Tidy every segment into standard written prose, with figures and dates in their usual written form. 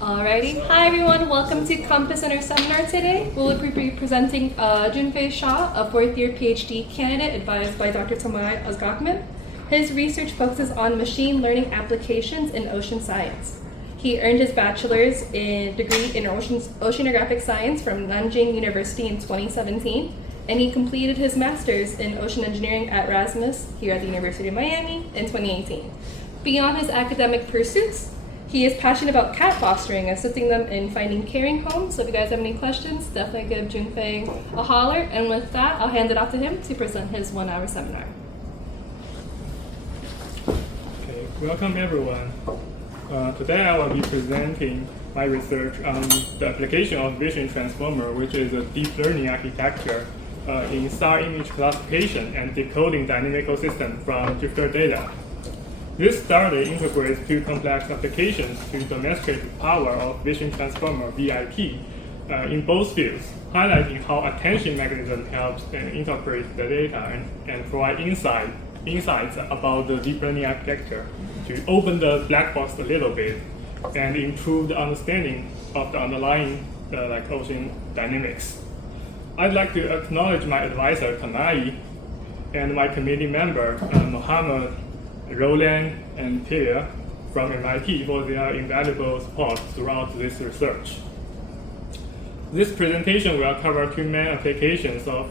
Alrighty. Hi everyone, welcome to Compass in our seminar today. We'll be presenting Junfei Xia, a fourth-year PhD candidate advised by Dr. Tamai Ozgakman. His research focuses on machine learning applications in ocean science. He earned his bachelor's degree in oceanographic science from Nanjing University in 2017, and he completed his master's in ocean engineering at Erasmus here at the University of Miami in 2018. Beyond his academic pursuits, he is passionate about cat fostering, assisting them in finding caring homes. So if you guys have any questions, definitely give Junfei a holler. And with that, I'll hand it off to him to present his 1-hour seminar. Okay, welcome everyone. Today I will be presenting my research on the application of vision transformer, which is a deep learning architecture in star image classification and decoding dynamical system from drifter data. This study integrates two complex applications to demonstrate the power of vision transformer (VIP) in both fields, highlighting how attention mechanism helps interpret the data and provide insights about the deep learning architecture to open the black box a little bit and improve the understanding of the underlying ocean dynamics. I'd like to acknowledge my advisor Tamai and my committee member Mohammed, Roland, and Pierre from MIT for their invaluable support throughout this research. This presentation will cover two main applications of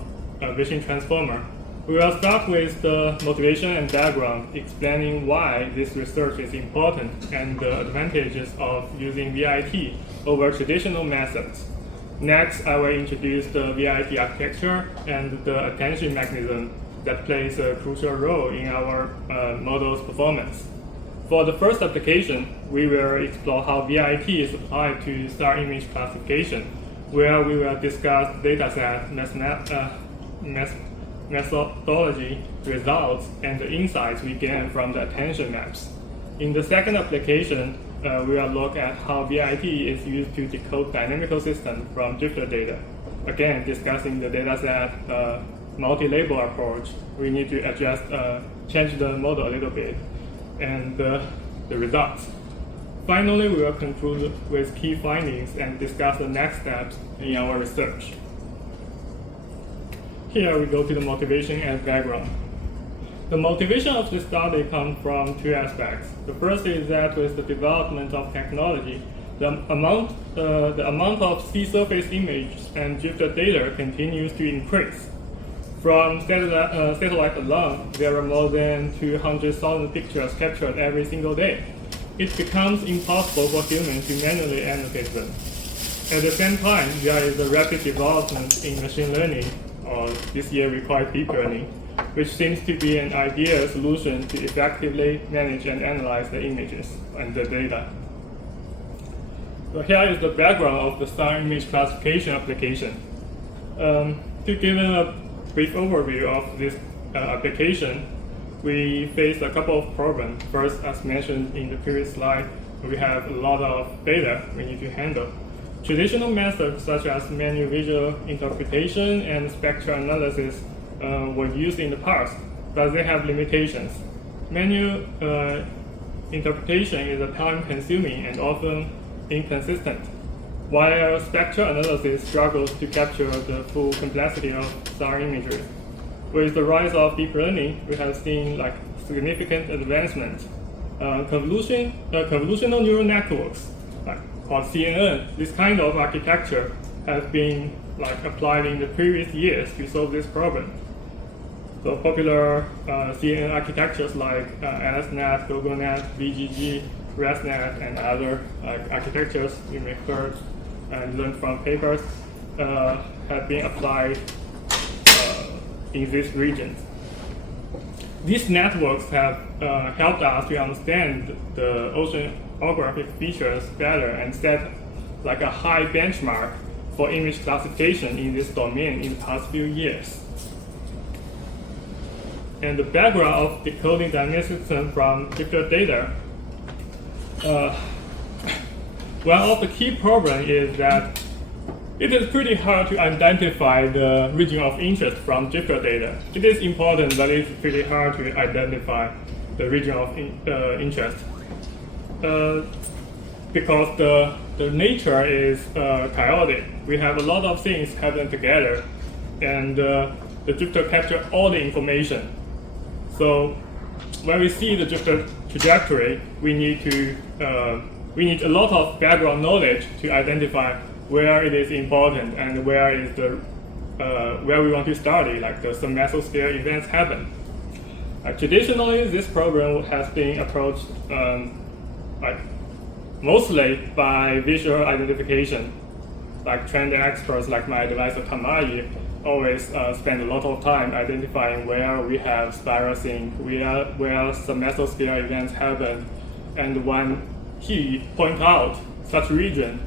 vision transformer. We will start with the motivation and background, explaining why this research is important and the advantages of using VIT over traditional methods. Next, I will introduce the VIT architecture and the attention mechanism that plays a crucial role in our model's performance. For the first application, we will explore how VIT is applied to star image classification, where we will discuss dataset methodology, results, and the insights we gain from the attention maps. In the second application, we will look at how VIT is used to decode dynamical systems from drifter data. Again, discussing the dataset multi-label approach, we need to change the model a little bit, and the results. Finally, we will conclude with key findings and discuss the next steps in our research. Here we go to the motivation and background. The motivation of this study comes from two aspects. The first is that with the development of technology, the amount of sea surface images and drifter data continues to increase. From satellite alone, there are more than 200,000 pictures captured every single day. It becomes impossible for humans to manually annotate them. At the same time, there is a rapid development in machine learning, or this year we call it deep learning, which seems to be an ideal solution to effectively manage and analyze the images and the data. So here is the background of the star image classification application. To give a brief overview of this application, we face a couple of problems. First, as mentioned in the previous slide, we have a lot of data we need to handle. Traditional methods such as manual visual interpretation and spectral analysis were used in the past, but they have limitations. Manual interpretation is time-consuming and often inconsistent, while spectral analysis struggles to capture the full complexity of star imagery. With the rise of deep learning, we have seen significant advancement. Convolutional neural networks, called CNN, this kind of architecture has been applied in the previous years to solve this problem. So popular CNN architectures like ASNet, GoGoNet, BGG, ResNet, and other architectures you may have heard and learned from papers have been applied in these regions. These networks have helped us to understand the oceanographic features better and set a high benchmark for image classification in this domain in the past few years. And the background of decoding dynamic systems from drifter data. One of the key problems is that it is pretty hard to identify the region of interest from drifter data. It is important, but it's pretty hard to identify the region of interest. because the nature is chaotic. We have a lot of things happen together, and the drifter captures all the information. So when we see the drifter trajectory, we need a lot of background knowledge to identify where it is important and where is the where we want to study, like the sub-mesoscale events happen. Traditionally, this program has been approached like mostly by visual identification. Like trained experts like my advisor Tamai always spend a lot of time identifying where we have spiracing, where some mesoscale events happen, and when he point out such region,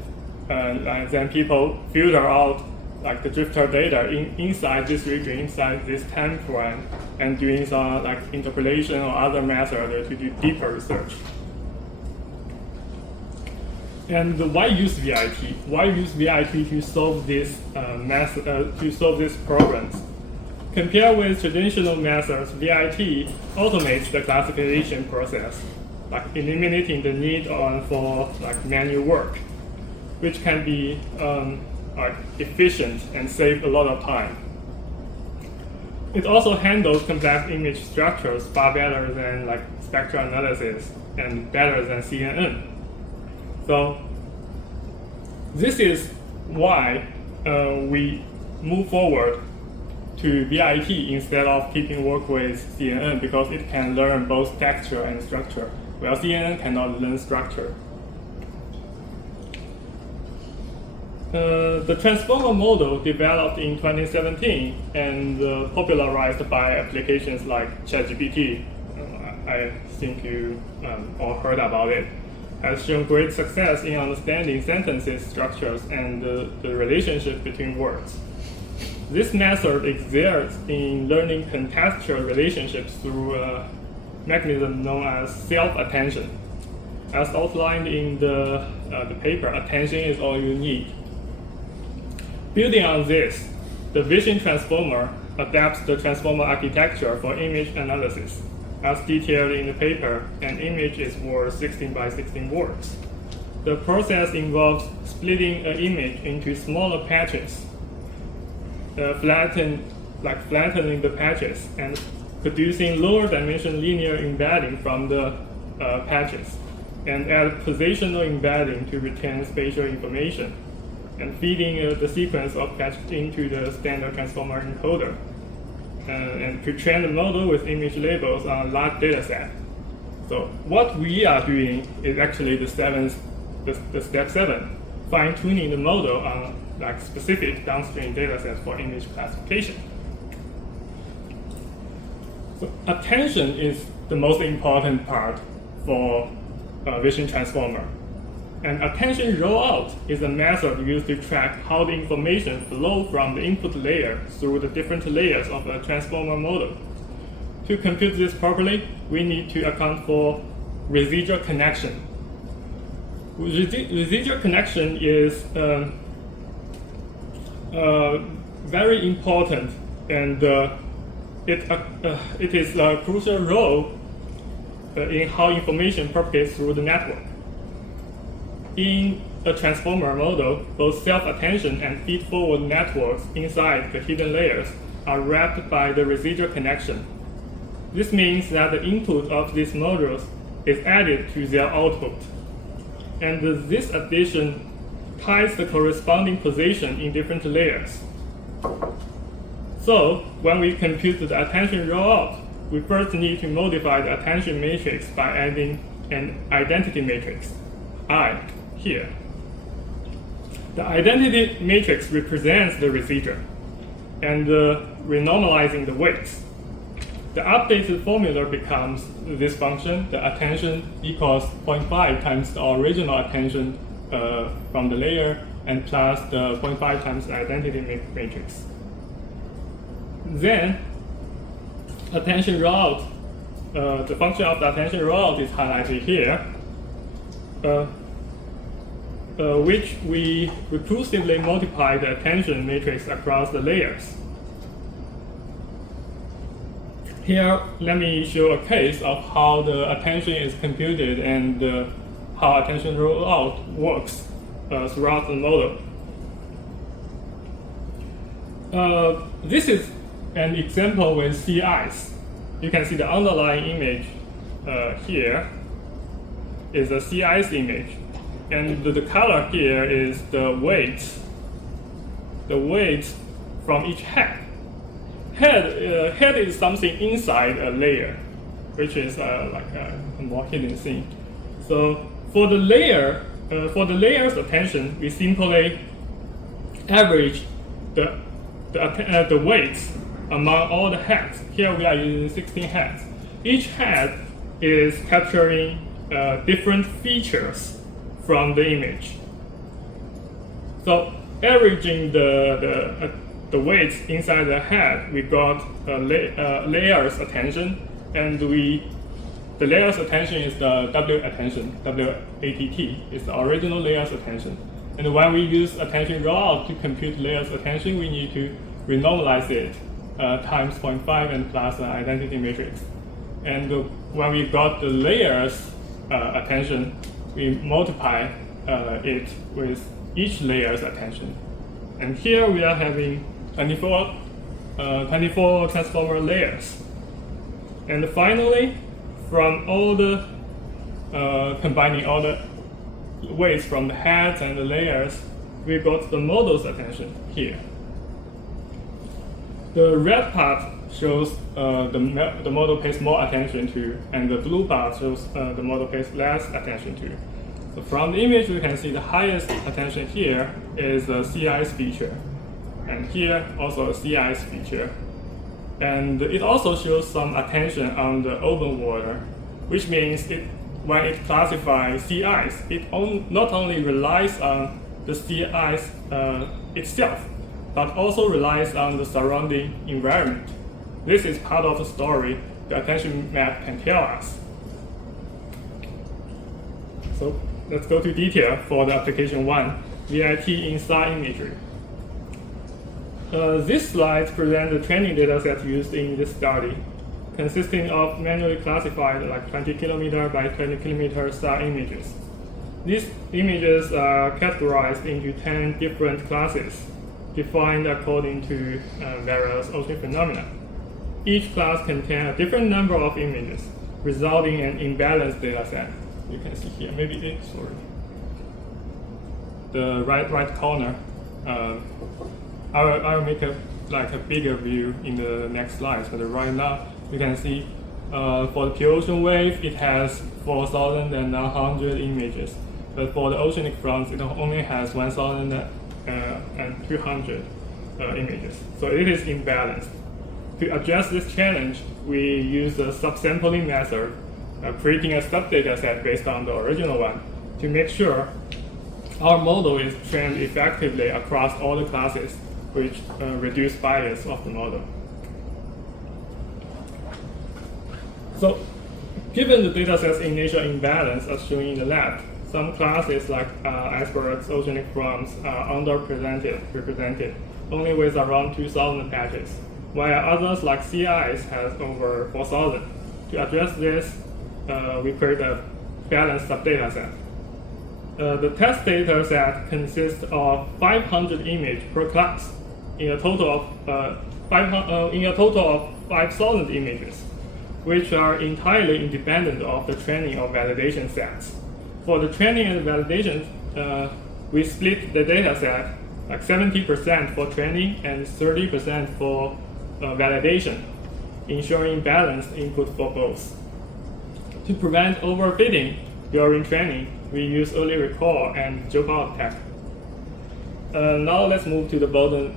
and then people filter out like the drifter data inside this region, inside this time frame, and doing some like interpolation or other method to do deeper research. And why use VIT? Why use VIT to solve this to solve these problems? Compared with traditional methods, VIT automates the classification process, like eliminating the need for like manual work, which can be efficient and save a lot of time. It also handles complex image structures far better than like spectral analysis and better than CNN. So this is why we move forward to VIT instead of keeping work with CNN, because it can learn both texture and structure, while CNN cannot learn structure. The transformer model developed in 2017 and popularized by applications like ChatGPT, I think you all heard about it, has shown great success in understanding sentences, structures, and the relationship between words. This method exerts in learning contextual relationships through a mechanism known as self-attention. As outlined in the paper, attention is all you need. Building on this, the vision transformer adapts the transformer architecture for image analysis. As detailed in the paper, an image is worth 16 by 16 words. The process involves splitting an image into smaller patches, flattening the patches, and producing lower dimension linear embedding from the patches, and add positional embedding to retain spatial information, and feeding the sequence of patches into the standard transformer encoder. And to train the model with image labels on a large dataset. So what we are doing is actually the step 7, fine-tuning the model on like specific downstream datasets for image classification. So attention is the most important part for vision transformer. And attention rollout is a method used to track how the information flows from the input layer through the different layers of a transformer model. To compute this properly, we need to account for residual connection. Residual connection is very important, and it is a crucial role in how information propagates through the network. In a transformer model, both self-attention and feed-forward networks inside the hidden layers are wrapped by the residual connection. This means that the input of these modules is added to their output, and this addition ties the corresponding position in different layers. So, when we compute the attention rollout, we first need to modify the attention matrix by adding an identity matrix, I, here. The identity matrix represents the residual, and renormalizing the weights. The updated formula becomes this function, the attention equals 0.5 times the original attention from the layer, and plus the 0.5 times the identity matrix. Then, attention rollout, the function of the attention rollout is highlighted here, which we recursively multiply the attention matrix across the layers. Here, let me show a case of how the attention is computed and how attention rollout works throughout the model. This is an example with sea ice. You can see the underlying image here is a sea ice image, and the color here is the weight from each head. Head is something inside a layer, which is like a more hidden thing. So for the layer's attention, we simply average the weights among all the heads. Here we are using 16 heads. Each head is capturing different features from the image. So averaging the weights inside the head, we got layer's attention, and the layer's attention is the W attention, WATT is the original layer's attention. And when we use attention rollout to compute layer's attention, we need to renormalize it times 0.5 and plus an identity matrix. And when we got the layer's attention, we multiply it with each layer's attention. And here we are having 24 transformer layers. And finally, from all the combining all the weights from the heads and the layers, we got the model's attention here. The red part shows the model pays more attention to, and the blue part shows the model pays less attention to. So from the image, we can see the highest attention here is the sea ice feature, and here also a sea ice feature. And it also shows some attention on the open water, which means when it classifies sea ice, it not only relies on the sea ice itself, but also relies on the surrounding environment. This is part of the story the attention map can tell us. So let's go to detail for the application 1, VIT in SAR imagery. This slide presents the training dataset used in this study, consisting of manually classified like 20 kilometer by 20 kilometer SAR images. These images are categorized into 10 different classes, defined according to various ocean phenomena. Each class contains a different number of images, resulting in an imbalanced dataset. You can see here, maybe the right corner. I'll make a bigger view in the next slide. But right now, you can see for the pure ocean wave, it has 4,900 images. But for the oceanic fronts, it only has 1,200 images. So it is imbalanced. To address this challenge, we use a subsampling method, creating a sub-dataset based on the original one to make sure our model is trained effectively across all the classes, which reduce bias of the model. So, given the dataset's initial imbalance as shown in the left, some classes like icebergs, oceanic fronts are represented only with around 2,000 patches, while others like sea ice has over 4,000. To address this, we create a balanced subdataset. The test dataset consists of 500 images per class, in a total of 5,000 images, which are entirely independent of the training or validation sets. For the training and validation, we split the dataset like 70% for training and 30% for validation, ensuring balanced input for both. To prevent overfitting during training, we use early recall and jump out tech. Now let's move to the bottom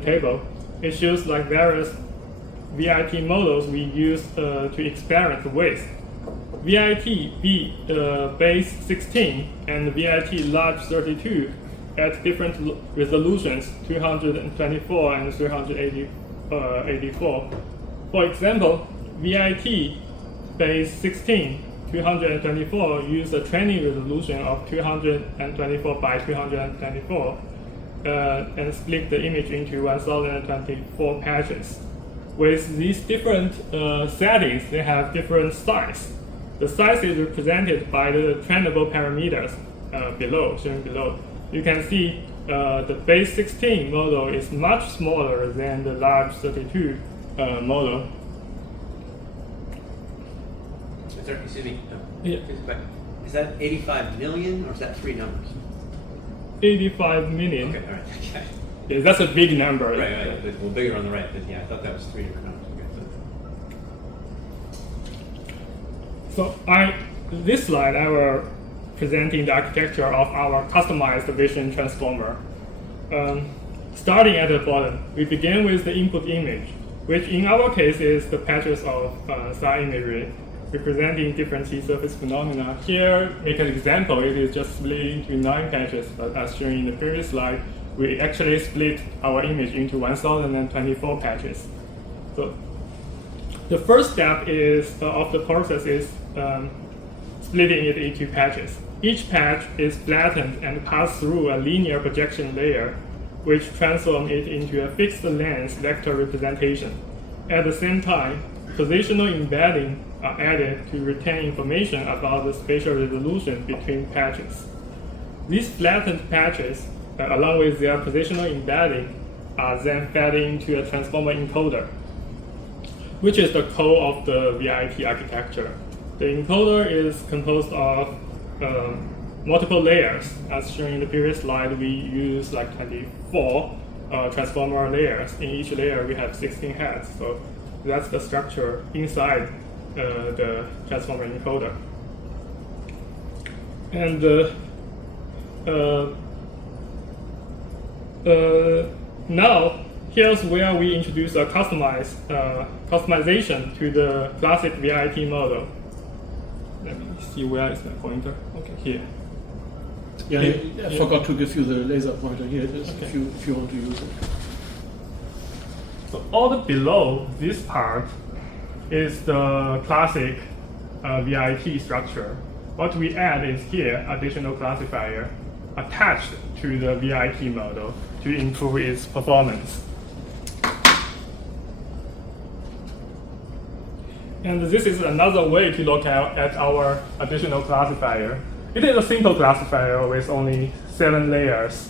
table. It shows various VIT models we use to experiment with. VIT base 16 and VIT large 32 at different resolutions, 224 and 384. For example, VIT base 16, 224 use a training resolution of 224 by 224 and split the image into 1,024 patches. With these different settings, they have different size. The size is represented by the trainable parameters shown below. You can see the base 16 model is much smaller than the large 32 model. Excuse me. Yeah. Is that 85 million or is that three numbers? 85 million. Okay, all right. Okay. Yeah, that's a big number. Right. Well, bigger on the right, but yeah, I thought that was three different numbers. Okay, This slide, I will presenting the architecture of our customized vision transformer. Starting at the bottom, we begin with the input image, which in our case is the patches of star imagery, representing different sea surface phenomena. Here, make an example, it is just split into 9 patches, but as shown in the previous slide, we actually split our image into 1024 patches. So the first step of the process is splitting it into patches. Each patch is flattened and passed through a linear projection layer, which transforms it into a fixed length vector representation. At the same time, positional embedding are added to retain information about the spatial resolution between patches. These flattened patches, along with their positional embedding, are then fed into a transformer encoder, which is the core of the VIT architecture. The encoder is composed of multiple layers. As shown in the previous slide, we use like 24 transformer layers. In each layer, we have 16 heads. So that's the structure inside the transformer encoder. And now, here's where we introduce a customization to the classic VIT model. Let me see where is that pointer. Okay, here. Yeah, I forgot to give you the laser pointer. Here it is, okay. if you want to use it. So all below this part is the classic VIT structure. What we add is here additional classifier attached to the VIT model to improve its performance. And this is another way to look at our additional classifier. It is a simple classifier with only 7 layers,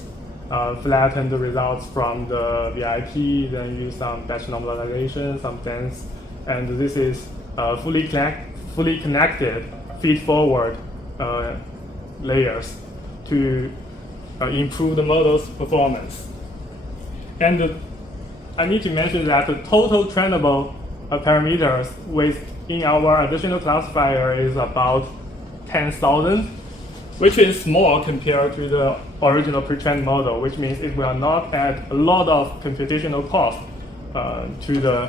flatten the results from the VIT, then use some batch normalization, some dense, and this is fully connected feed-forward layers to improve the model's performance. And I need to mention that the total trainable parameters in our additional classifier is about 10,000, which is small compared to the original pre-trained model, which means it will not add a lot of computational cost to the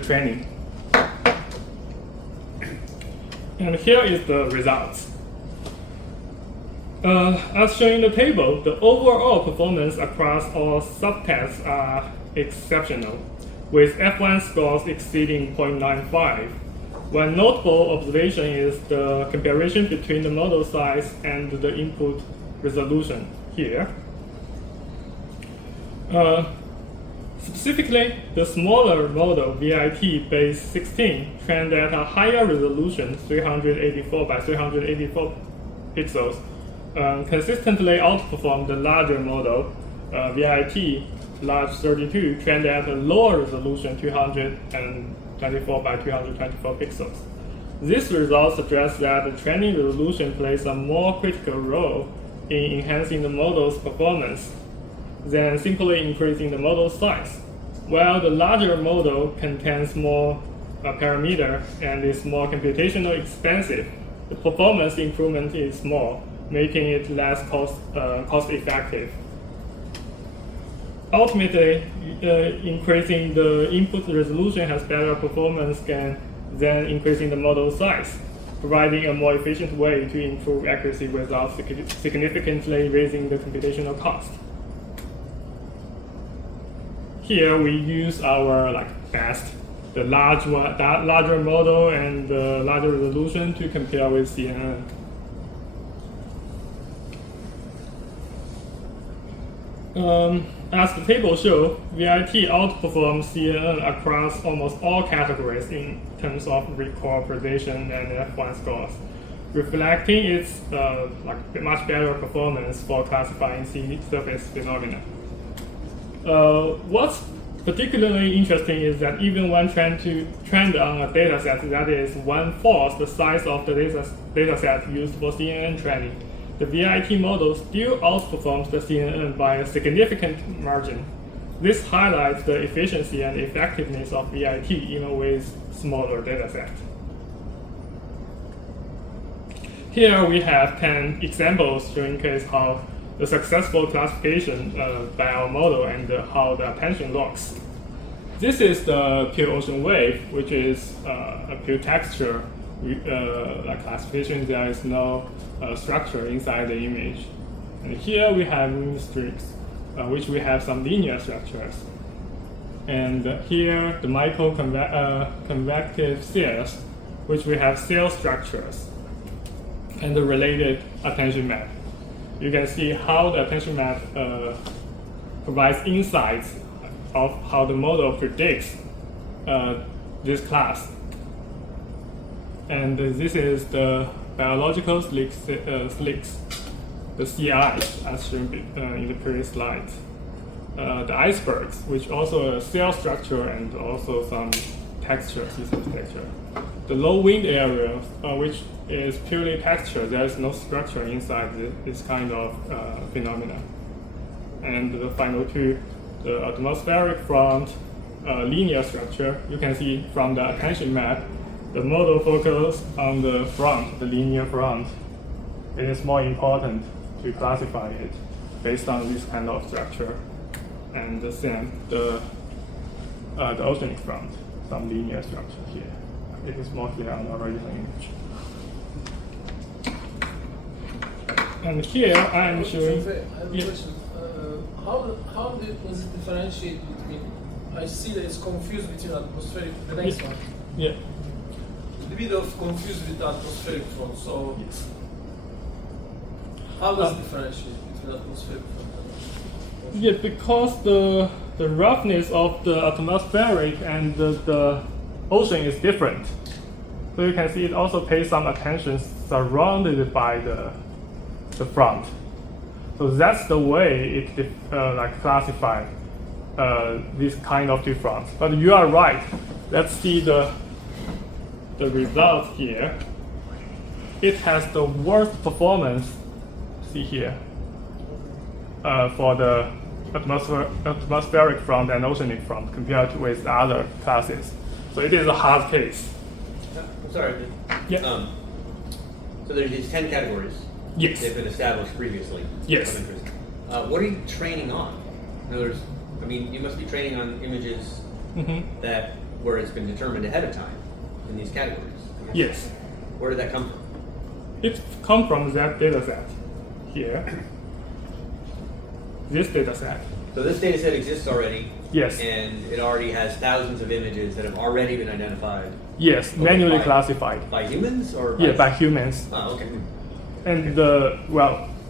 training. And here is the results. As shown in the table, the overall performance across all subtests are exceptional, with F1 scores exceeding 0.95. One notable observation is the comparison between the model size and the input resolution here. Specifically, the smaller model VIT base 16 trained at a higher resolution, 384 by 384 pixels, consistently outperformed the larger model VIT large 32 trained at a lower resolution, 224 by 224 pixels. This result suggests that the training resolution plays a more critical role in enhancing the model's performance than simply increasing the model size. While the larger model contains more parameter and is more computationally expensive, the performance improvement is small, making it less cost effective. Ultimately, increasing the input resolution has better performance than increasing the model size, providing a more efficient way to improve accuracy without significantly raising the computational cost. Here we use our the larger model and the larger resolution to compare with CNN. As the table shows, VIT outperforms CNN across almost all categories in terms of recall precision and F1 scores, reflecting its much better performance for classifying sea surface phenomena. What's particularly interesting is that even when trained on a dataset that is 1/4 the size of the dataset used for CNN training, the VIT model still outperforms the CNN by a significant margin. This highlights the efficiency and effectiveness of VIT even with smaller dataset. Here we have 10 examples showing how the successful classification by our model and how the attention looks. This is the pure ocean wave, which is a pure texture classification. There is no structure inside the image. And here we have wind streaks, which we have some linear structures. And here the micro-convective seals, which we have cell structures and the related attention map. You can see how the attention map provides insights of how the model predicts this class. And this is the biological slicks, the sea ice, as shown in the previous slide. The icebergs, which also a cell structure and also some texture, system texture. The low wind area, which is purely texture. There is no structure inside this kind of phenomena. And the final two, the atmospheric front, linear structure. You can see from the attention map, the model focuses on the front, the linear front. It is more important to classify it based on this kind of structure. And the same, the oceanic front, some linear structure here. It is more clear on the original image. And here I am showing. I have a question. How does it differentiate between? I see that it's confused between atmospheric. The next one. Yeah. A bit of confused with the atmospheric front. So Yes. how does it differentiate between atmospheric front and Yeah, because the roughness of the atmospheric and the ocean is different. So you can see it also pays some attention surrounded by the front. So that's the way it classify this kind of two fronts. But you are right. Let's see the result here. It has the worst performance. See here for the atmospheric front and oceanic front compared with the other classes. So it is a hard case. I'm sorry. Yeah. So there's these 10 categories. Yes. They've been established previously. Yes. Of interest. What are you training on? In other words, I mean, you must be training on images that where it's been determined ahead of time in these categories. Yes. Where did that come from? It comes from that data set here. This data set. So this data set exists already. Yes. And it already has thousands of images that have already been identified. Yes, Okay, manually by- classified. By humans or By humans. Oh, okay. And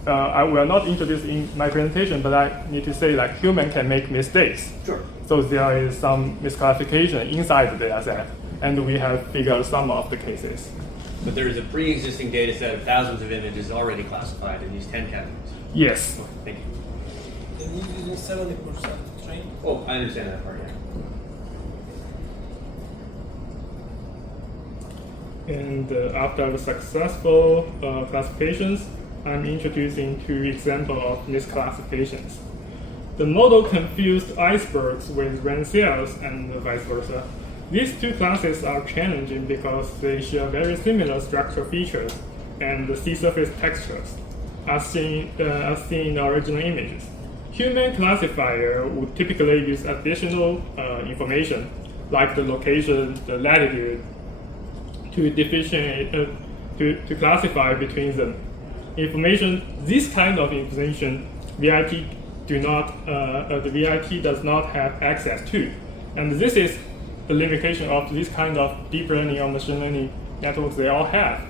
I will not introduce in my presentation, but I need to say like human can make mistakes. Sure. So there is some misclassification inside the data set, and we have figured some of the cases. But there is a pre-existing data set of thousands of images already classified in these 10 categories. Yes. Okay, thank you. and he's using 70% train? Oh, I understand that part, yeah. And after the successful classifications, I'm introducing two examples of misclassifications. The model confused icebergs with rain cells and vice versa. These two classes are challenging because they share very similar structural features and the sea surface textures, as seen in the original images. Human classifier would typically use additional information, like the location, the latitude, to differentiate, to classify between them. This kind of information, VIT the VIT does not have access to, and this is the limitation of this kind of deep learning or machine learning networks. They all have.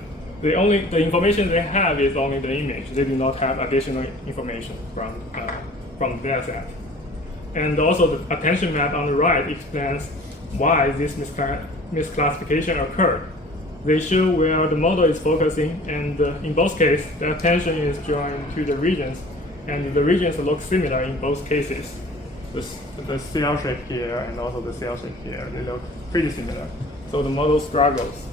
The information they have is only the image. They do not have additional information from the dataset. And also the attention map on the right explains why this misclassification occurred. They show where the model is focusing, and in both cases, the attention is joined to the regions, and the regions look similar in both cases. The cell shape here and also the cell shape here, they look pretty similar. So the model struggles.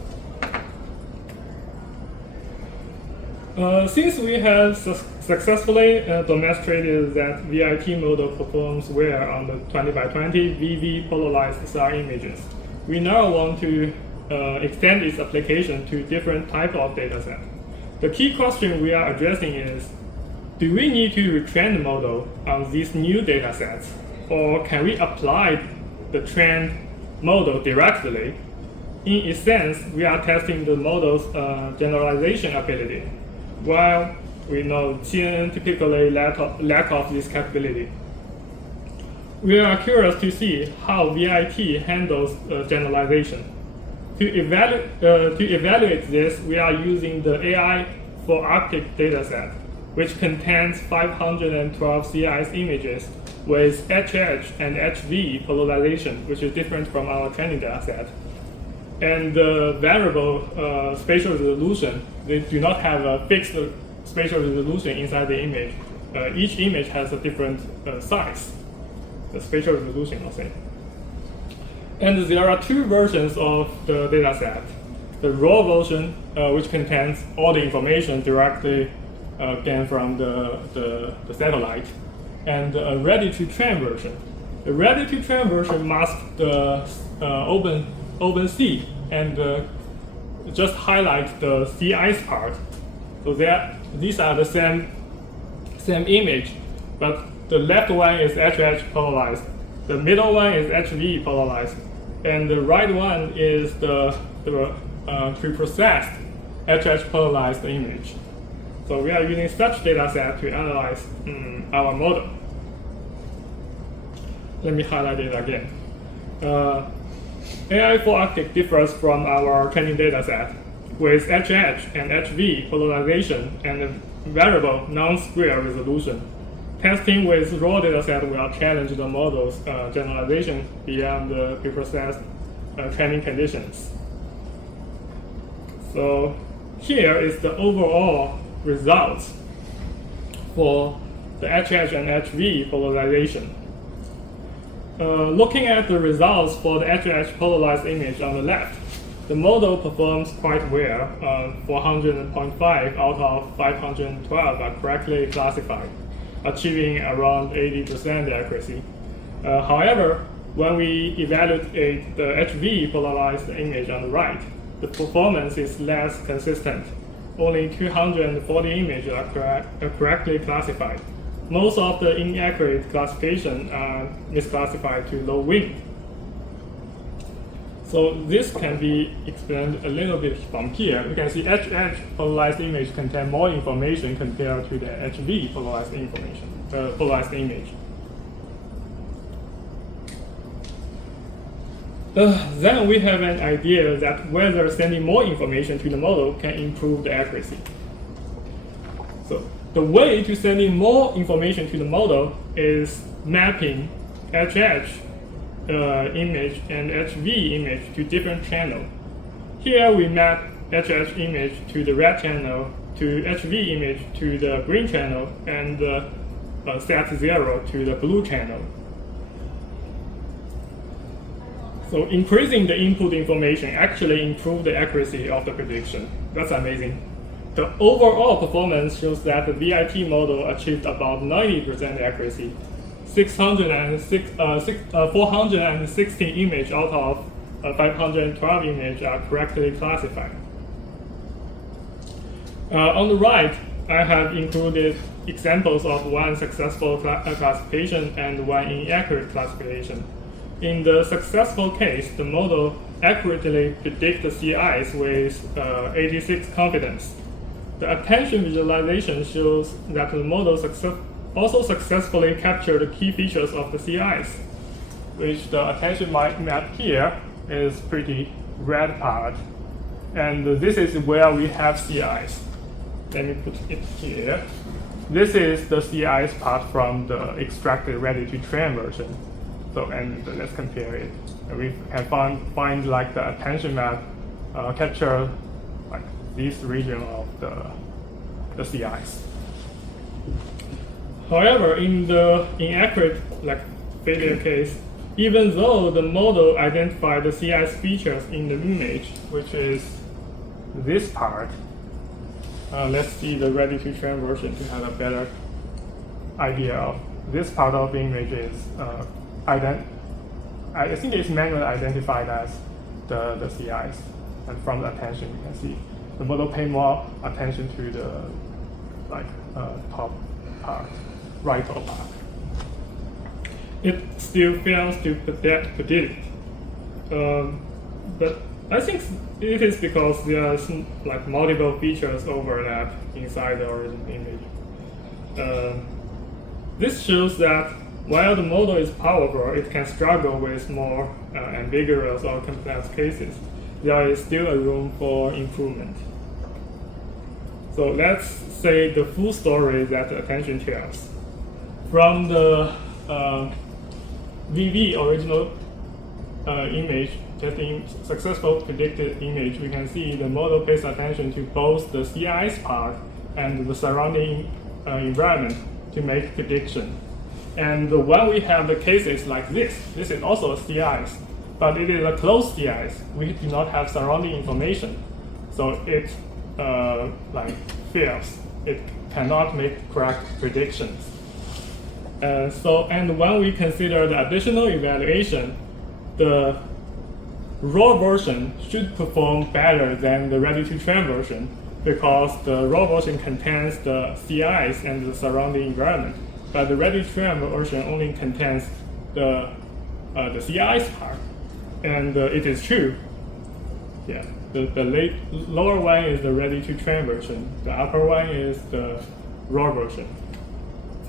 Since we have successfully demonstrated that VIT model performs well on the 20x20 VV polarized SAR images, we now want to extend its application to different types of datasets. The key question we are addressing is, do we need to retrain the model on these new datasets, or can we apply the trained model directly? In essence, we are testing the model's generalization ability, while we know CNN typically lack of this capability. We are curious to see how VIT handles generalization. To evaluate this, we are using the AI4Arctic dataset, which contains 512 sea ice images with HH and HV polarization, which is different from our training dataset. And the variable spatial resolution, they do not have a fixed spatial resolution inside the image. Each image has a different size, the spatial resolution, I'll say. And there are two versions of the dataset. The raw version, which contains all the information directly gained from the satellite, and a ready-to-train version. The ready-to-train version masks the open sea and just highlight the sea ice part. So these are the same image, but the left one is HH polarized, the middle one is HV polarized, and the right one is the preprocessed HH polarized image. So we are using such data set to analyze our model. Let me highlight it again. AI4Arctic differs from our training data set with HH and HV polarization and variable non-square resolution. Testing with raw dataset will challenge the model's generalization beyond the preprocessed training conditions. So here is the overall results for the HH and HV polarization. Looking at the results for the HH polarized image on the left, the model performs quite well. 400.5 out of 512 are correctly classified, achieving around 80% accuracy. However, when we evaluate the HV polarized image on the right, the performance is less consistent. Only 240 images are correctly classified. Most of the inaccurate classification are misclassified to low wind. So this can be explained a little bit from here. You can see HH polarized image contain more information compared to the HV polarized polarized image. Then we have an idea that whether sending more information to the model can improve the accuracy. So the way to sending more information to the model is mapping HH image and HV image to different channels. Here we map HH image to the red channel, to HV image to the green channel, and set 0 to the blue channel. So increasing the input information actually improves the accuracy of the prediction. That's amazing. The overall performance shows that the VIT model achieved about 90% accuracy. 416 images out of 512 images are correctly classified. On the right, I have included examples of one successful classification and one inaccurate classification. In the successful case, the model accurately predicts the sea ice with 86% confidence. The attention visualization shows that the model also successfully captured the key features of the sea ice, which the attention map here is pretty red part. And this is where we have sea ice. Let me put it here. this is the sea ice part from the extracted ready-to-train version. So, and let's compare it. We can find like the attention map capture like this region of the sea ice. However, in the inaccurate like failure case, even though the model identified the sea ice features in the image, which is this part, let's see the ready-to-train version to have a better idea of this part of the image is I think it's manually identified as the sea ice, and from the attention you can see the model pay more attention to the top part, right top part. It still fails to predict, but I think it is because there are like multiple features overlap inside the original image. This shows that while the model is powerful, it can struggle with more ambiguous or complex cases. There is still a room for improvement. So let's say the full story that the attention tells. From the VV original image, getting successful predicted image, we can see the model pays attention to both the sea ice part and the surrounding environment to make prediction. And when we have the cases like this is also a sea ice, but it is a closed sea ice. We do not have surrounding information, so it fails. It cannot make correct predictions. And when we consider the additional evaluation, the raw version should perform better than the ready-to-train version because the raw version contains the sea ice and the surrounding environment, but the ready-to-train version only contains the sea ice part. And it is true. Yeah, the lower one is the ready-to-train version. The upper one is the raw version.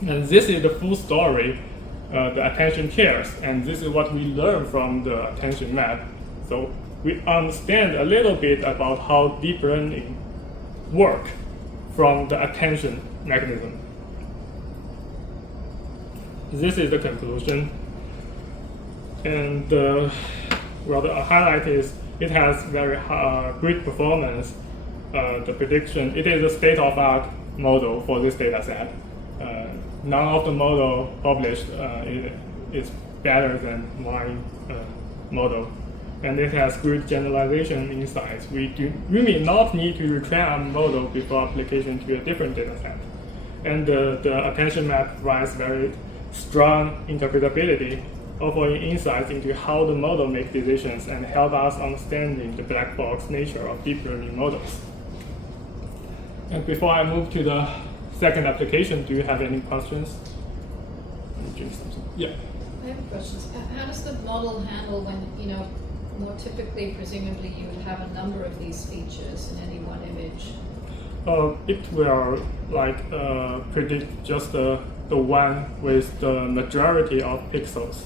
And this is the full story. The attention cares, and this is what we learn from the attention map. So we understand a little bit about how deep learning work from the attention mechanism. This is the conclusion. And the highlight is it has very great performance. The prediction, it is a state-of-art model for this data set. None of the model published is better than my model. And it has good generalization insights. We may not need to retrain a model before application to a different data set. And the attention map provides very strong interpretability, offering insights into how the model makes decisions and help us understanding the black box nature of deep learning models. And before I move to the second application, do you have any questions? Yeah. I have questions. How does the model handle when, more typically, presumably, you would have a number of these features in any one image? It will predict just the one with the majority of pixels.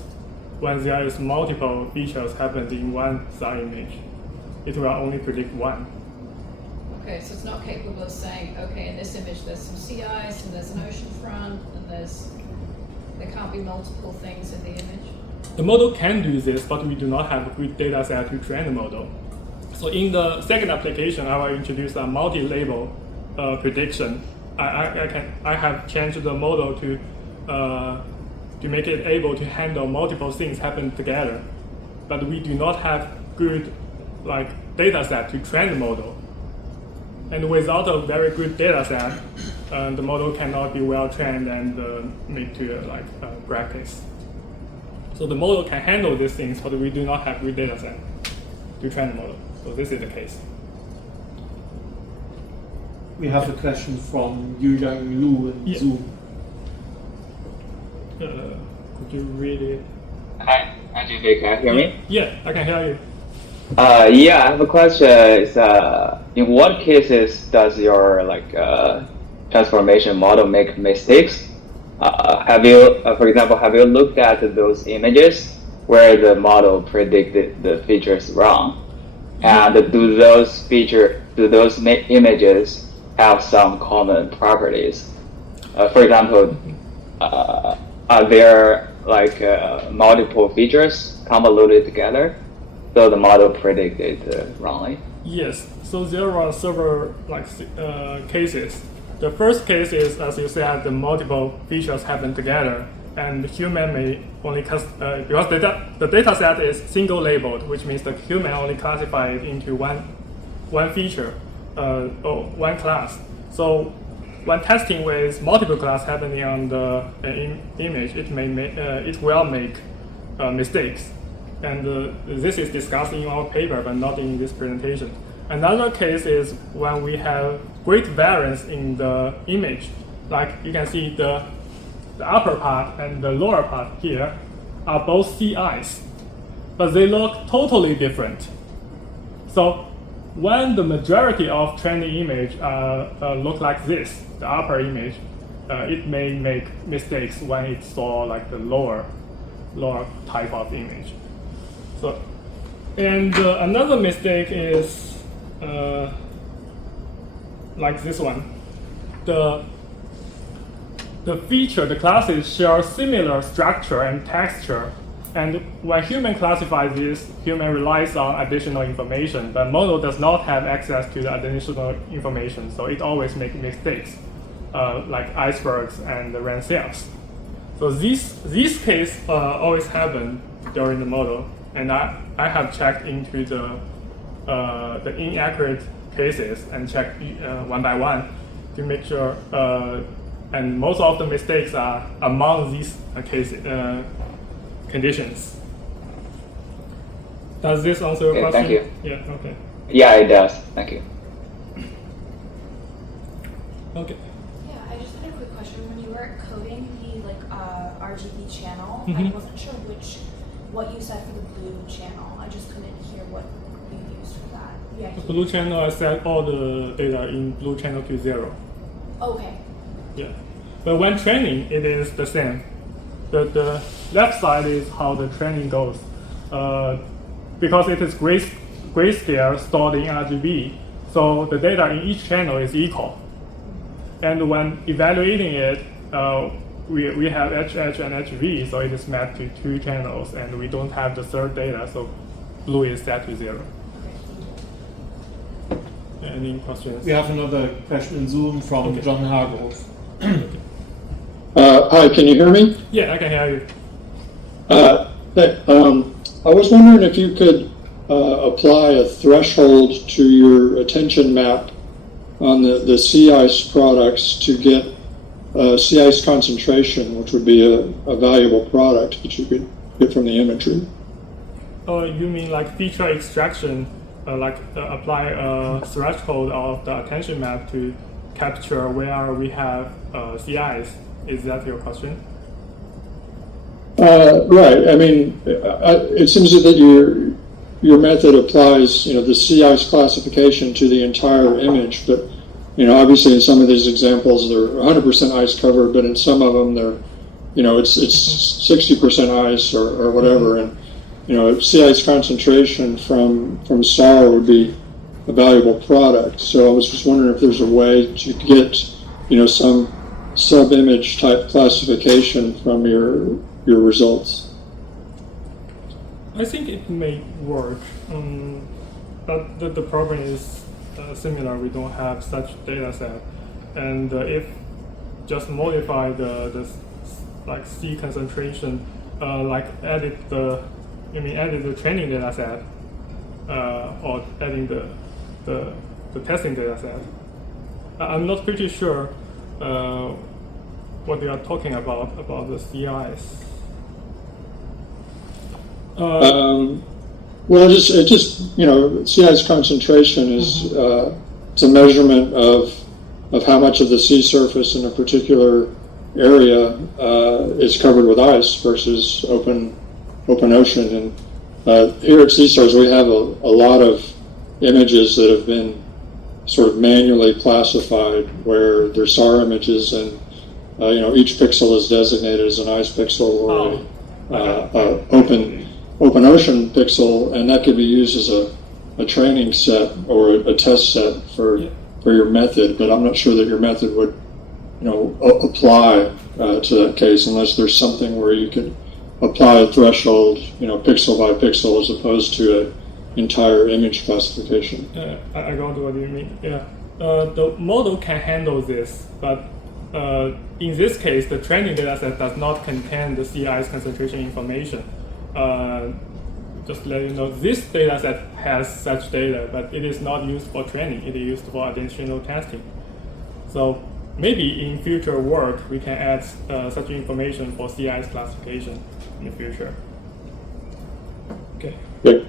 When there is multiple features happened in one side image, it will only predict one. Okay, so it's not capable of saying, okay, in this image there's some sea ice and there's an ocean front and there can't be multiple things in the image? The model can do this, but we do not have a good data set to train the model. So in the second application, I will introduce a multi-label prediction. I have changed the model to make it able to handle multiple things happen together, but we do not have good data set to train the model. And without a very good data set, the model cannot be well trained and made to practice. So the model can handle these things, but we do not have good data set to train the model. So this is the case. We have a question from Yuyang Lu in Zoom. Could you read it? Hi, Junfei, can you hear me? Yeah, I can hear you. Yeah, I have a question. Is in what cases does your transformation model make mistakes? Have you, for example, looked at those images where the model predicted the features wrong? And do those images have some common properties? For example, are there like multiple features convoluted together, so the model predicted wrongly? Yes. So there are several cases. The first case is, as you said, the multiple features happen together, and the human may only because the data set is single labeled, which means the human only classify it into one feature or one class. So when testing with multiple class happening on the image, it will make mistakes, and this is discussed in our paper, but not in this presentation. Another case is when we have great variance in the image, like you can see the upper part and the lower part here are both sea ice, but they look totally different. So when the majority of training image look like this, the upper image, it may make mistakes when it saw like the lower type of image. So, and another mistake is like this one. The feature, the classes share similar structure and texture, and when human classifies this, human relies on additional information, but model does not have access to the additional information, so it always makes mistakes, like icebergs and the rain cells. So these cases always happen during the model, and I have checked into the inaccurate cases and checked one by one to make sure. And most of the mistakes are among these cases, conditions. Does this answer your question? Thank you. Yeah, okay. Yeah, it does. Thank you. Okay. Yeah, I just had a quick question. When you were coding the RGB channel, Mm-hmm. I wasn't sure what you said for the blue channel. I just couldn't hear what you used for that. Yeah. The blue channel, I set all the data in blue channel to 0. Okay. Yeah, but when training, it is the same. The left side is how the training goes, because it is grayscale stored in RGB. So the data in each channel is equal, and when evaluating it, we have HH and HV, so it is mapped to 2 channels, and we don't have the third data, so blue is set to 0. Any questions? We have another question in Zoom from John Hargrove. Hi, can you hear me? Yeah, I can hear you. I was wondering if you could apply a threshold to your attention map on the sea ice products to get sea ice concentration, which would be a valuable product that you could get from the imagery. You mean like feature extraction, apply a threshold of the attention map to capture where we have sea ice? Is that your question? Right. I mean, it seems that your method applies, the sea ice classification to the entire image, but obviously in some of these examples they're 100% ice covered, but in some of them they're, it's 60% ice or whatever, and sea ice concentration from SAR would be a valuable product. So I was just wondering if there's a way to get, some sub-image type classification from your results. I think it may work, but the problem is similar. We don't have such data set, and if just modify the C concentration, edit the training data set, or adding the testing data set. I'm not pretty sure what they are talking about the sea ice. Well, it just sea ice concentration is it's a measurement of how much of the sea surface in a particular area is covered with ice versus open ocean. And here at SeaStars, we have a lot of images that have been sort of manually classified, where they're SAR images, and each pixel is designated as an ice pixel or open ocean pixel, and that could be used as a training set or a test set for your method. But I'm not sure that your method would apply to that case, unless there's something where you could apply a threshold, pixel by pixel, as opposed to an entire image classification. I got what you mean. Yeah, the model can handle this, but in this case, the training dataset does not contain the sea ice concentration information. Just to let you know, this dataset has such data, but it is not used for training. It is used for additional testing. So maybe in future work, we can add such information for sea ice classification in the future. Okay. Yep.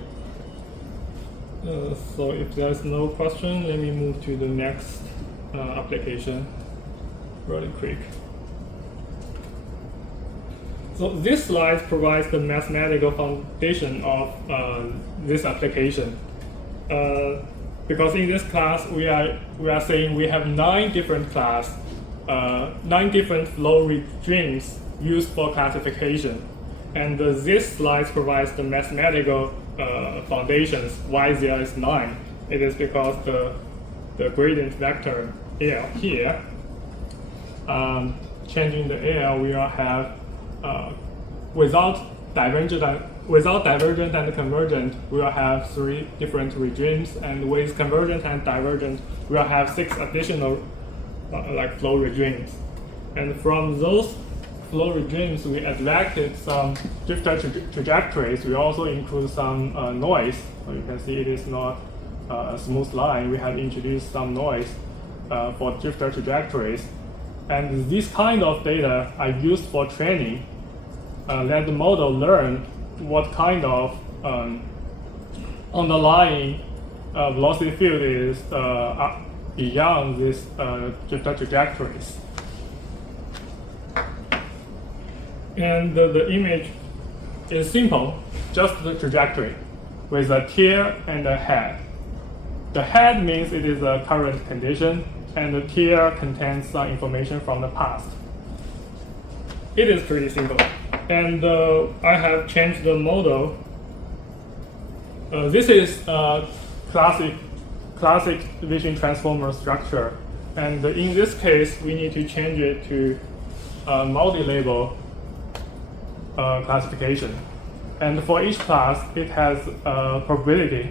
So if there's no question, let me move to the next application really quick. So this slide provides the mathematical foundation of this application. Because in this class, we are saying we have 9 different flow regimes used for classification. And this slide provides the mathematical foundations why there is 9. It is because the gradient vector L here, changing the L, we will have without divergent and convergent, we will have 3 different regimes, and with convergent and divergent, we will have 6 additional flow regimes. And from those flow regimes, we extracted some drifter trajectories. We also include some noise. So you can see it is not a smooth line. We have introduced some noise for drifter trajectories. And this kind of data are used for training. Let the model learn what kind of underlying velocity field is beyond these drifter trajectories. And the image is simple, just the trajectory with a tail and a head. The head means it is a current condition, and the tail contains some information from the past. It is pretty simple. And I have changed the model. This is a classic vision transformer structure. And in this case, we need to change it to multi-label classification. And for each class, it has a probability,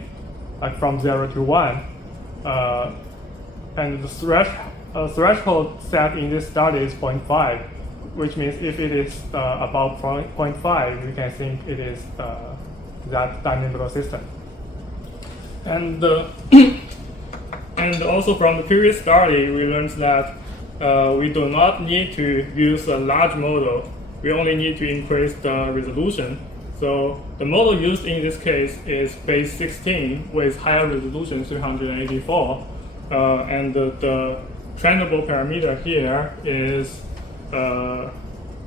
like from 0 to 1. And the threshold set in this study is 0.5, which means if it is about 0.5, we can think it is that dynamical system. And and also from the previous study, we learned that we do not need to use a large model. We only need to increase the resolution. So the model used in this case is base 16 with higher resolution 384. And the trainable parameter here is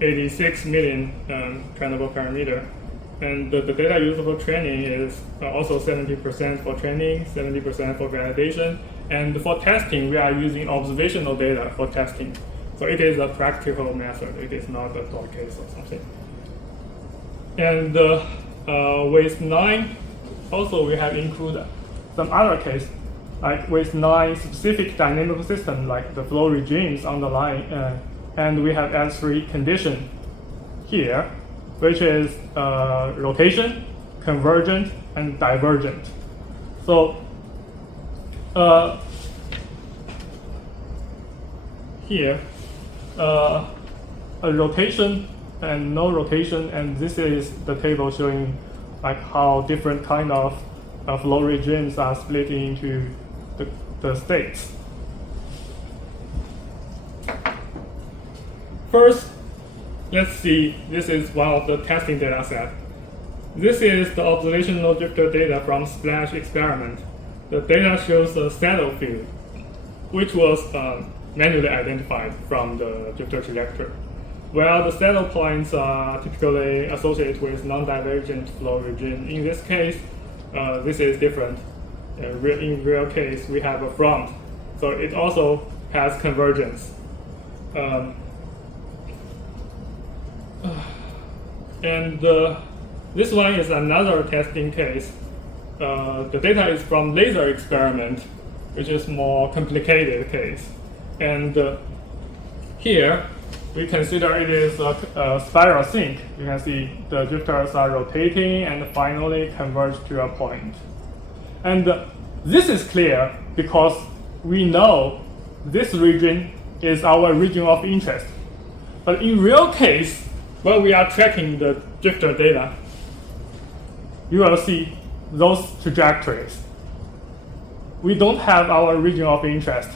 86 million trainable parameter. And the data used for training is also 70% for training, 70% for validation. And for testing, we are using observational data for testing. So it is a practical method. It is not a thought case or something. And with 9, also we have included some other case, like with 9 specific dynamical systems, like the flow regimes underlying, and we have S3 condition here, which is rotation, convergent, and divergent. So here, a rotation and no rotation, and this is the table showing like how different kind of flow regimes are split into the states. First, let's see, this is one of the testing data set. This is the observational drifter data from SPLASH experiment. The data shows a saddle field, which was manually identified from the drifter trajectory. Well, the saddle points are typically associated with non-divergent flow regime. In this case, this is different. In real case, we have a front, so it also has convergence. And this one is another testing case. The data is from laser experiment, which is more complicated case. And here, we consider it is a spiral sink. You can see the drifters are rotating and finally converge to a point. And this is clear because we know this region is our region of interest. But in real case, when we are tracking the drifter data, you will see those trajectories. We don't have our region of interest.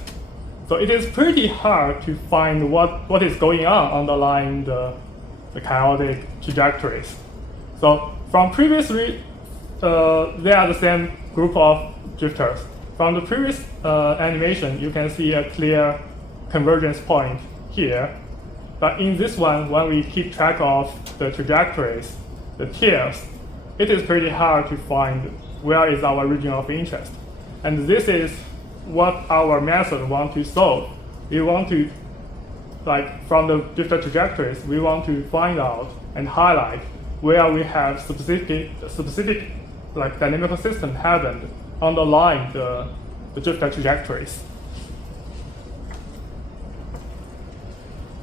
So it is pretty hard to find what is going on underlying the chaotic trajectories. So from previously, they are the same group of drifters. From the previous animation, you can see a clear convergence point here. But in this one, when we keep track of the trajectories, the tiers, it is pretty hard to find where is our region of interest. And this is what our method want to solve. We want to, like from the drifter trajectories, we want to find out and highlight where we have specific like dynamical system happened underlying the drifter trajectories.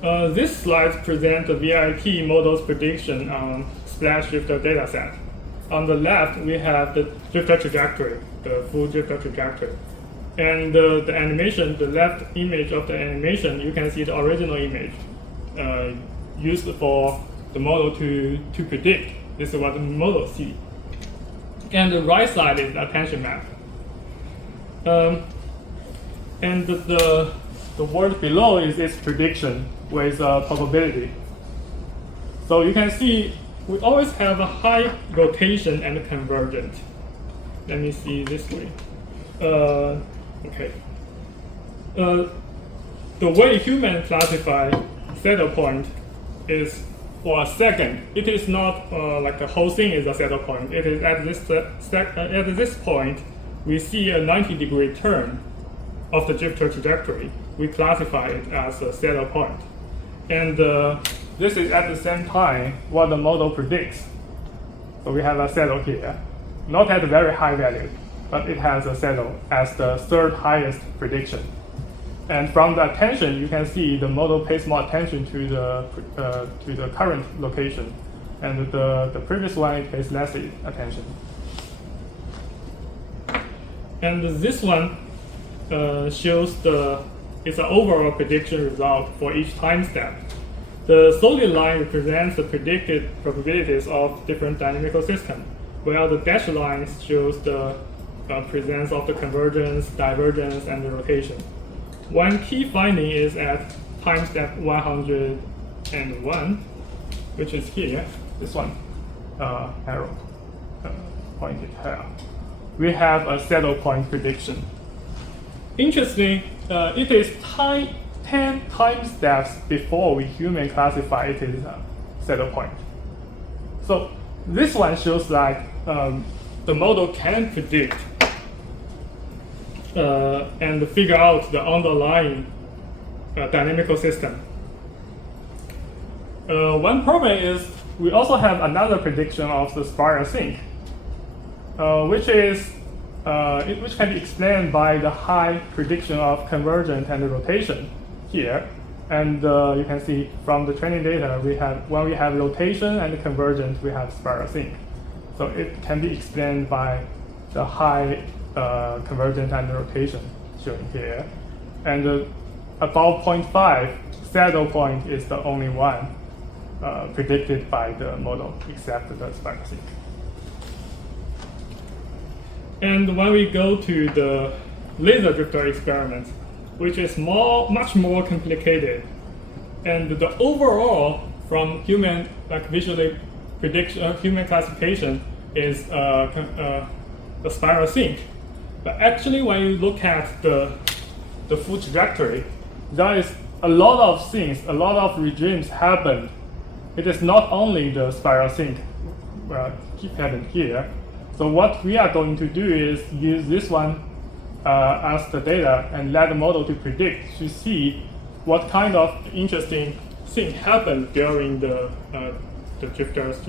This slide presents the VIP model's prediction on splash drifter dataset. On the left, we have the drifter trajectory, the full drifter trajectory. And the animation, the left image of the animation, you can see the original image used for the model to predict. This is what the model sees. And the right side is the attention map. And the word below is its prediction with probability. So you can see we always have a high rotation and convergent. Let me see this way. Okay. The way humans classify saddle point is for a second. It is not like the whole thing is a saddle point. It is at this point, we see a 90-degree turn of the drifter trajectory. We classify it as a saddle point. And this is at the same time what the model predicts. So we have a saddle here, not at a very high value, but it has a saddle as the third highest prediction. And from the attention, you can see the model pays more attention to the current location, and the previous one it pays less attention. And this one shows it's an overall prediction result for each time step. The solid line represents the predicted probabilities of different dynamical systems, while the dashed line shows the presence of the convergence, divergence, and the rotation. One key finding is at time step 101, which is here, this one, arrow pointed here. We have a saddle point prediction. Interesting, it is 10 time steps before we human classify it as a saddle point. So this one shows like the model can predict and figure out the underlying dynamical system. One problem is we also have another prediction of the spiral sink, which can be explained by the high prediction of convergence and rotation here. And you can see from the training data, when we have rotation and convergence, we have spiral sink. So it can be explained by the high convergence and rotation shown here. And above 0.5, saddle point is the only one predicted by the model, except the spiral sink. And when we go to the laser drifter experiment, which is much more complicated, and the overall from human visually prediction, human classification is the spiral sink. But actually, when you look at the full trajectory, there is a lot of things, a lot of regimes happen. It is not only the spiral sink keep happening here. So what we are going to do is use this one as the data and let the model to predict to see what kind of interesting thing happened during the drifters,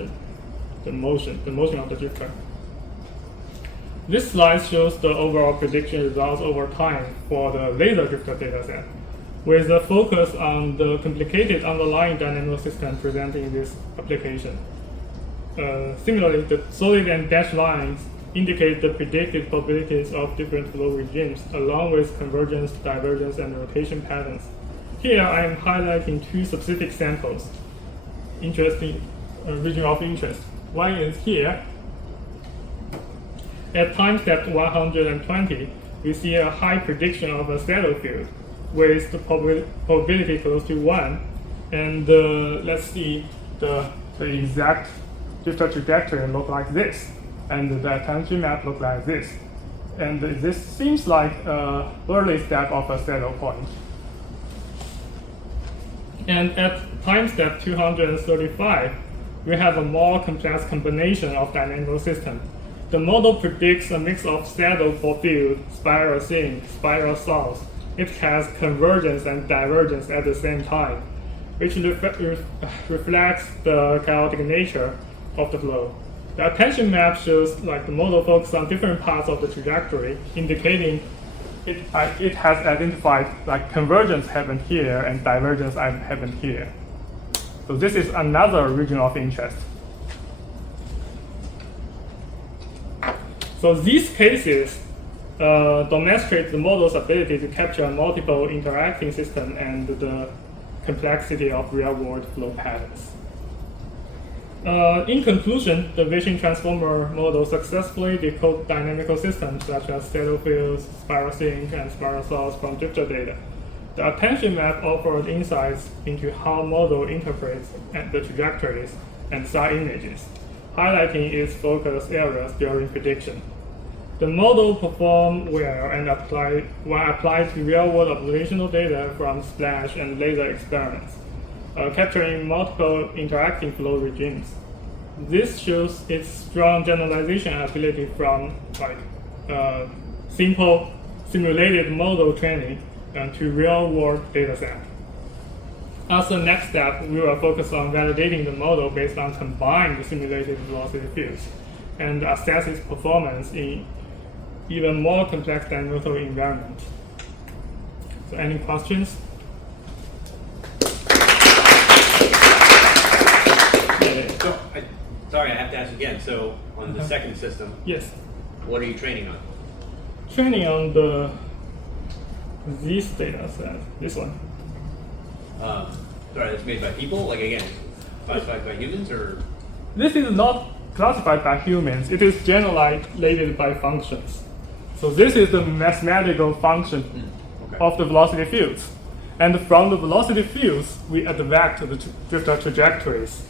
the motion of the drifter. This slide shows the overall prediction results over time for the laser drifter dataset. with a focus on the complicated underlying dynamical system present in this application. Similarly, the solid and dashed lines indicate the predicted probabilities of different flow regimes, along with convergence, divergence, and rotation patterns. Here, I am highlighting two specific samples, interesting region of interest. One is here. At time step 120, we see a high prediction of a saddle field with the probability close to 1. And let's see the exact drifter trajectory look like this. And the attention map look like this. And this seems like an early step of a saddle point. And at time step 235, we have a more complex combination of dynamical systems. The model predicts a mix of saddle field, spiral sink, spiral source. It has convergence and divergence at the same time, which reflects the chaotic nature of the flow. The attention map shows like the model focuses on different parts of the trajectory, indicating it has identified like convergence happened here and divergence happened here. So this is another region of interest. So these cases demonstrate the model's ability to capture multiple interacting systems and the complexity of real-world flow patterns. In conclusion, the vision transformer model successfully decodes dynamical systems such as saddle fields, spiral sink, and spiral source from drifter data. The attention map offered insights into how model interprets the trajectories and side images, highlighting its focus areas during prediction. The model performed well and when applied to real-world observational data from splash and laser experiments, capturing multiple interacting flow regimes. This shows its strong generalization ability from simple simulated model training to real-world dataset. As the next step, we will focus on validating the model based on combined simulated velocity fields and assess its performance in even more complex dynamical environment. So any questions? So, sorry, I have to ask again. So on the second system, yes, what are you training on? Training on this data set, this one. Sorry, that's made by people? Like again, classified by humans or? This is not classified by humans. It is generalized by functions. So this is the mathematical function of the velocity fields. And from the velocity fields, we advance the drifter trajectories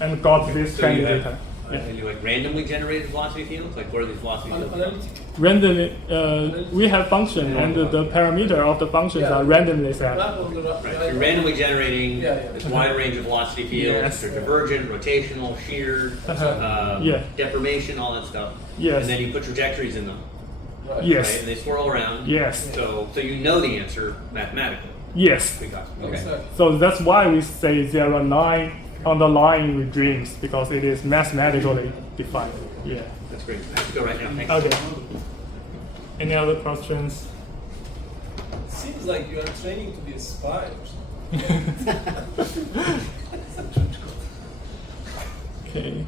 and got this training data. You like randomly generated velocity fields? Like what are these velocity fields? Randomly, we have function, and the parameter of the functions are randomly set. Right. So you're randomly generating this wide range of velocity fields. Yes. They're divergent, rotational, shear, deformation, all that stuff. Yes. And then you put trajectories in them. Yes. Right? And they swirl around. Yes. So you know the answer mathematically. Yes. We got it. Okay. So that's why we say there are 9 underlying regimes, because it is mathematically defined. Yeah. That's great. I have to go right now. Thanks. Okay. Any other questions? Seems like you are training to be a spy or something. Okay.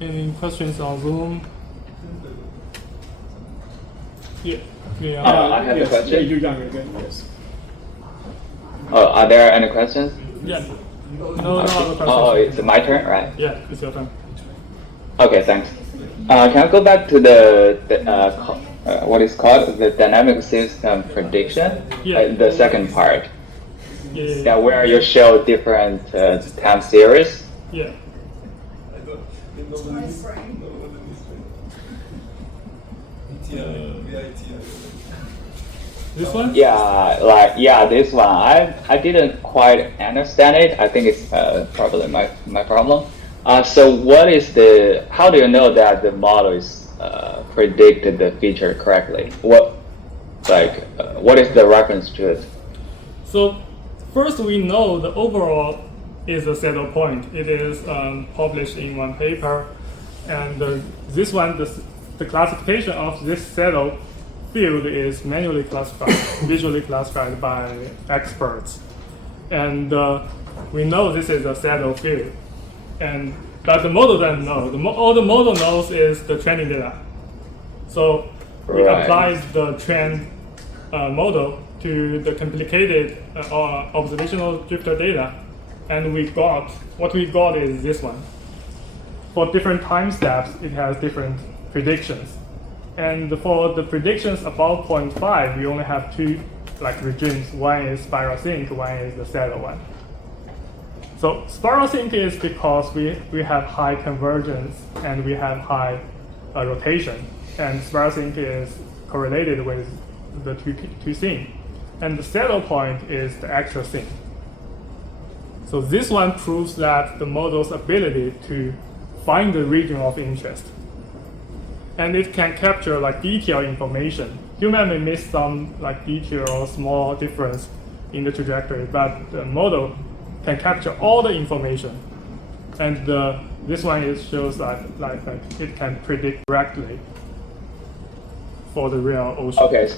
Any questions on Zoom? Yeah. I have a question. You're younger again, yes. Oh, are there any questions? Yeah. No other questions. Oh, it's my turn, right? Yeah, it's your turn. Okay, thanks. Can I go back to what is called the dynamic system prediction? Yeah. The second part. Yeah. Where you show different time series. Yeah. This one? Yeah, this one. I didn't quite understand it. I think it's probably my problem. So how do you know that the model is predicted the feature correctly? What is the reference to it? So first we know the overall is a saddle point. It is published in one paper, and this one, the classification of this saddle field is manually classified, visually classified by experts. And we know this is a saddle field. But the model doesn't know. All the model knows is the training data. So we apply the trained model to the complicated observational drifter data, and what we got is this one. For different time steps, it has different predictions. And for the predictions above 0.5, we only have two regimes. One is spiral sync, one is the saddle one. So spiral sync is because we have high convergence and we have high rotation. And spiral sync is correlated with the two sync. And the saddle point is the actual sync. So this one proves that the model's ability to find the region of interest. And it can capture detailed information. Human may miss some detail or small difference in the trajectory, but the model can capture all the information. And this one shows that it can predict correctly for the real ocean. Okay.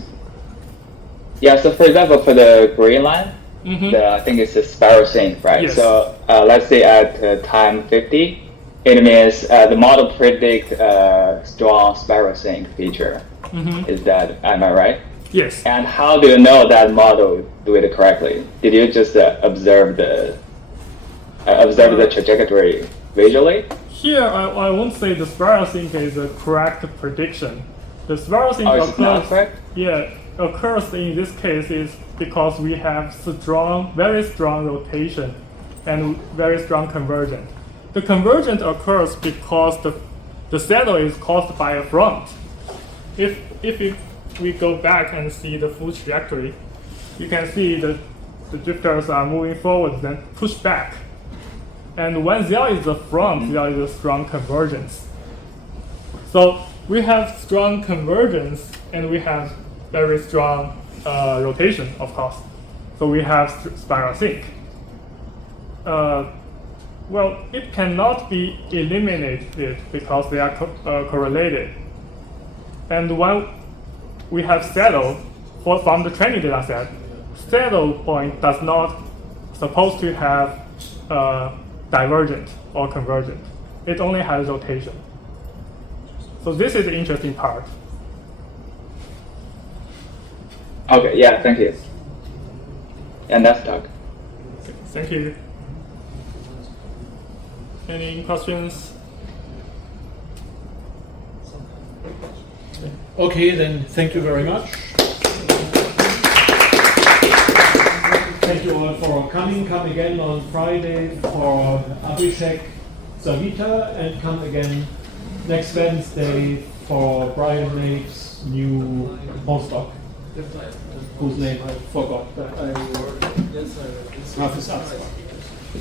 Yeah, so for example, for the green line, I think it's a spiral sync, right? Yes. So let's say at time 50, it means the model predict a strong spiral sync feature. Am I right? Yes. And how do you know that model do it correctly? Did you just observe the trajectory visually? Here, I won't say the spiral sync is a correct prediction. The spiral sync occurs in this case is because we have very strong rotation and very strong convergence. The convergence occurs because the saddle is caused by a front. If we go back and see the full trajectory, you can see the drifters are moving forward, then push back. And when there is a front, there is a strong convergence. So we have strong convergence and we have very strong rotation, of course. So we have spiral sync. Well, it cannot be eliminated because they are correlated. And when we have saddle from the training data set, saddle point does not supposed to have divergent or convergent. It only has rotation. So this is the interesting part. Okay, yeah, thank you. And that's Doug. Thank you. Any questions? Okay, then thank you very much. Thank you all for coming. Come again on Friday for Abhishek Savita, and come again next Wednesday for Brian Nape's new postdoc, whose name I forgot, but I will have his answer.